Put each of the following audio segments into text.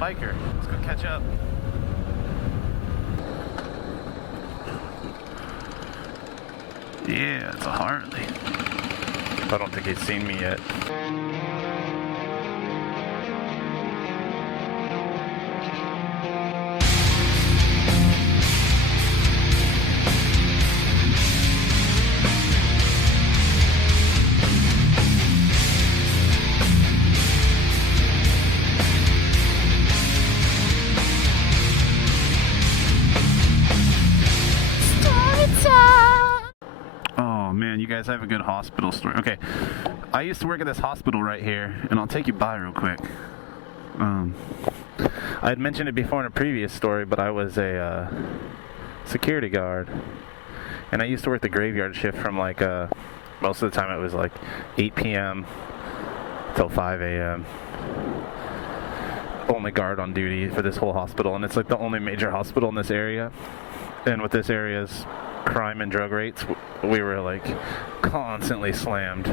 biker. Let's go catch up. Yeah, it's a Harley. I don't think he's seen me yet. You guys have a good hospital story. Okay, I used to work at this hospital right here, and I'll take you by real quick. I had mentioned it before in a previous story, but I was a security guard, and I used to work the graveyard shift from like most of the time it was like 8 p.m. till 5 a.m. Only guard on duty for this whole hospital, and it's like the only major hospital in this area. And with this area's crime and drug rates, we were like constantly slammed.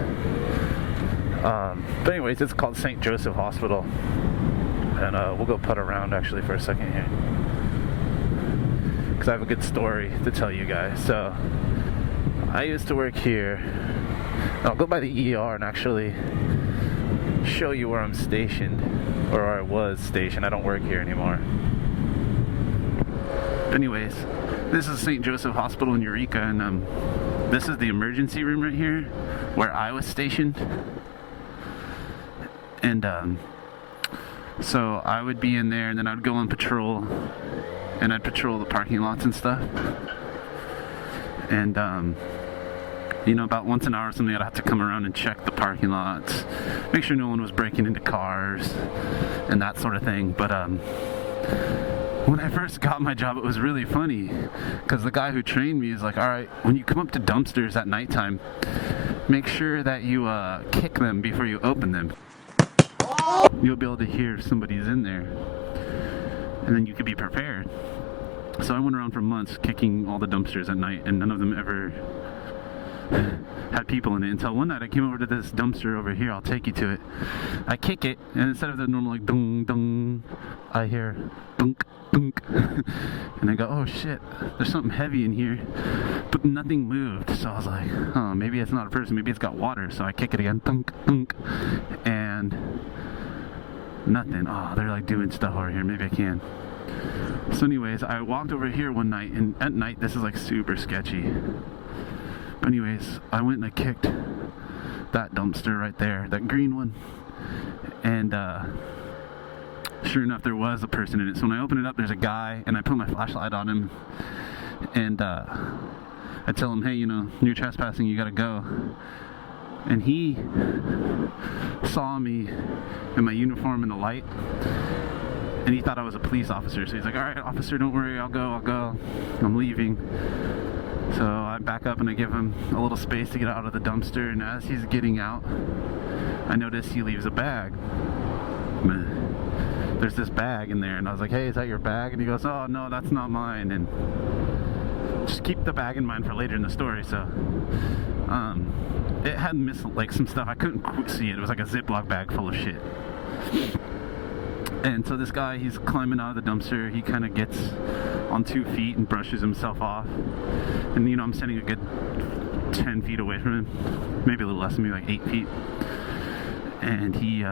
But anyways, it's called St. Joseph Hospital, and we'll go putt around actually for a second here, because I have a good story to tell you guys. So I used to work here. I'll go by the ER and actually show you where I'm stationed, or where I was stationed. I don't work here anymore. But anyways, this is St. Joseph Hospital in Eureka, and this is the emergency room right here where I was stationed. And so I would be in there, and then I'd go on patrol, and I'd patrol the parking lots and stuff. And you know, about once an hour or something, I'd have to come around and check the parking lots, make sure no one was breaking into cars and that sort of thing. But when I first got my job, it was really funny, because the guy who trained me is like, all right, when you come up to dumpsters at nighttime, make sure that you kick them before you open them. You'll be able to hear if somebody's in there, and then you could be prepared. So I went around for months kicking all the dumpsters at night, and none of them ever had people in it, until one night I came over to this dumpster over here. I'll take you to it. I kick it, and instead of the normal like dung dung, I hear dunk dunk, and I go, oh shit, there's something heavy in here, but nothing moved. So I was like, oh, maybe it's not a person, maybe it's got water. So I kick it again, dunk dunk, and nothing. Oh, they're like doing stuff over here, maybe I can. So anyways, I walked over here one night, and at night this is like super sketchy. But anyways, I went and I kicked that dumpster right there, that green one, and sure enough, there was a person in it. So when I open it up, there's a guy, and I put my flashlight on him, and I tell him, hey, you know, you're trespassing, you gotta go. And he saw me in my uniform in the light, and he thought I was a police officer. So he's like, all right, officer, don't worry, I'll go, I'm leaving. So I back up and I give him a little space to get out of the dumpster, and as he's getting out, I notice he leaves a bag. There's this bag in there, and I was like, hey, is that your bag? And he goes, oh no, that's not mine. And just keep the bag in mind for later in the story. So it had like some stuff I couldn't see it. It was like a Ziploc bag full of shit. And so this guy, he's climbing out of the dumpster. He kind of gets on 2 feet and brushes himself off. And, you know, I'm standing a good 10 feet away from him. Maybe a little less, maybe like 8 feet. And he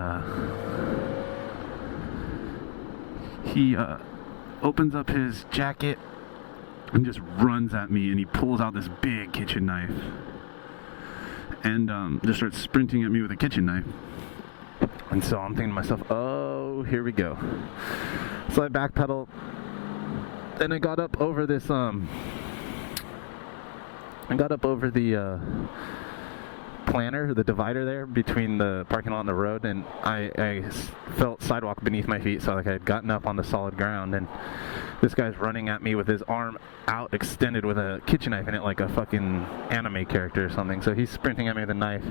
opens up his jacket and just runs at me. And he pulls out this big kitchen knife. And just starts sprinting at me with a kitchen knife. And so I'm thinking to myself, oh, here we go. So I backpedal, and I got up over this, the planter, the divider there between the parking lot and the road, and I felt sidewalk beneath my feet, so like I had gotten up on the solid ground, and this guy's running at me with his arm out extended with a kitchen knife in it, like a fucking anime character or something. So he's sprinting at me with a knife.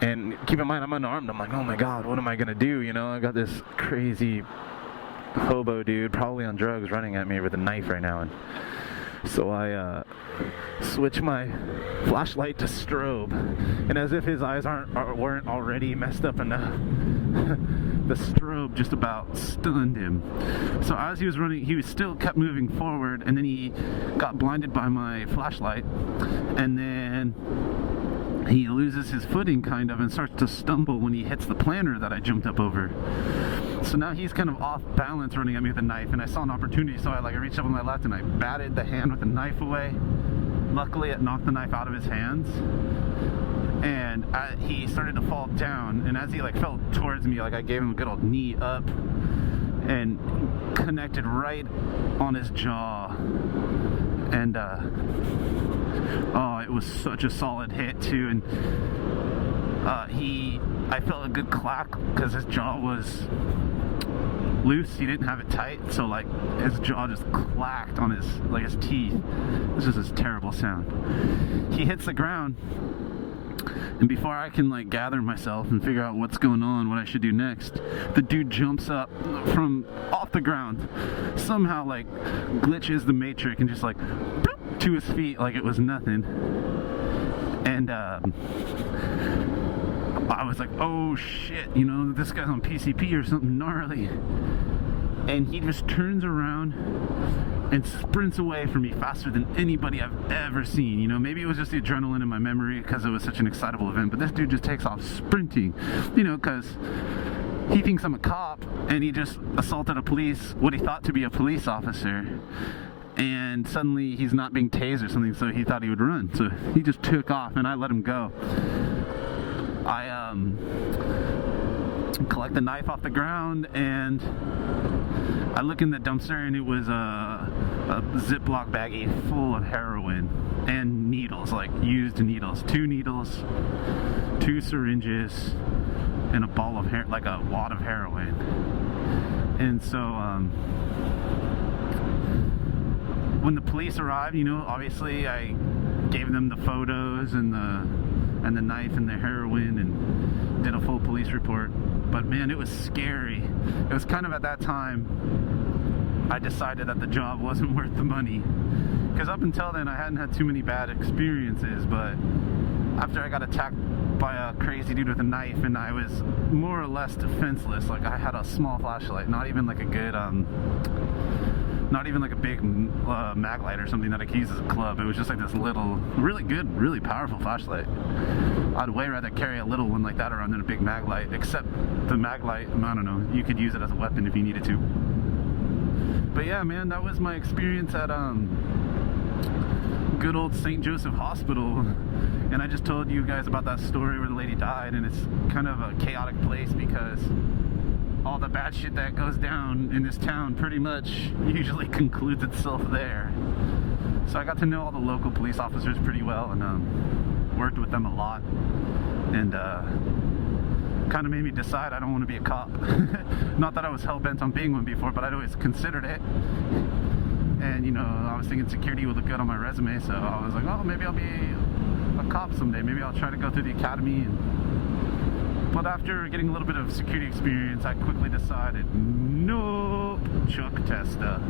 And keep in mind, I'm unarmed. I'm like, oh my god, what am I gonna do? You know, I got this crazy hobo dude, probably on drugs, running at me with a knife right now. And so I switch my flashlight to strobe, and as if his eyes weren't already messed up enough, the strobe strobe just about stunned him. So as he was running, he was still kept moving forward, and then he got blinded by my flashlight, and then he loses his footing kind of and starts to stumble when he hits the planter that I jumped up over. So now he's kind of off balance running at me with a knife, and I saw an opportunity, so I reached up with my left and I batted the hand with the knife away. Luckily it knocked the knife out of his hands, and he started to fall down, and as he fell towards me, I gave him a good old knee up and connected right on his jaw, and oh, it was such a solid hit too. And I felt a good clack because his jaw was loose. He didn't have it tight, so his jaw just clacked on his teeth. This is this terrible sound. He hits the ground, and before I can gather myself and figure out what's going on, what I should do next, the dude jumps up from off the ground, somehow glitches the matrix and just boop, to his feet like it was nothing. And I was like, oh shit, this guy's on PCP or something gnarly. And he just turns around and sprints away from me faster than anybody I've ever seen. Maybe it was just the adrenaline in my memory because it was such an excitable event, but this dude just takes off sprinting, because he thinks I'm a cop, and he just assaulted what he thought to be a police officer, and suddenly he's not being tased or something, so he thought he would run. So he just took off, and I let him go. I collect the knife off the ground, and I look in the dumpster, and it was a Ziploc baggie full of heroin and needles, used needles. 2 needles, 2 syringes, and a ball of hair, a wad of heroin. And so when the police arrived, obviously I gave them the photos and the knife and the heroin and did a full police report. But man, it was scary. It was kind of at that time I decided that the job wasn't worth the money, because up until then I hadn't had too many bad experiences, but after I got attacked by a crazy dude with a knife, and I was more or less defenseless. I had a small flashlight, not even a good not even a big mag light or something that I could use as a club. It was just this little, really good, really powerful flashlight. I'd way rather carry a little one like that around than a big mag light, except the mag light, I don't know, you could use it as a weapon if you needed to. But yeah, man, that was my experience at good old St. Joseph Hospital. And I just told you guys about that story where the lady died, and it's kind of a chaotic place because all the bad shit that goes down in this town pretty much usually concludes itself there. So I got to know all the local police officers pretty well, and worked with them a lot, and kind of made me decide I don't want to be a cop. Not that I was hell-bent on being one before, but I'd always considered it. And I was thinking security would look good on my resume, so I was like, oh, maybe I'll be a cop someday. Maybe I'll try to go through the academy. But after getting a little bit of security experience, I quickly decided, nope, Chuck Testa.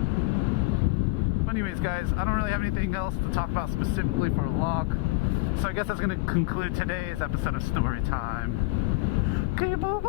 But anyways, guys, I don't really have anything else to talk about specifically for a log, so I guess that's going to conclude today's episode of Story Time. Okay, boo-boo.